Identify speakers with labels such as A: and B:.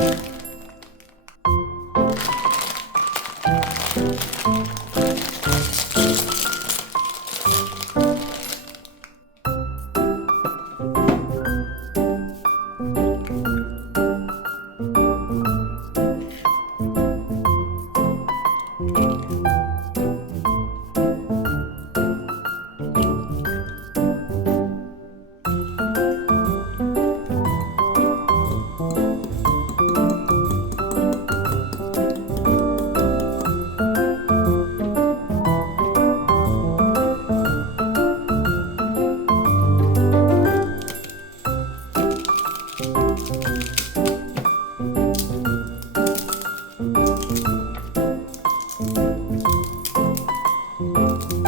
A: Thank mm -hmm. you. Música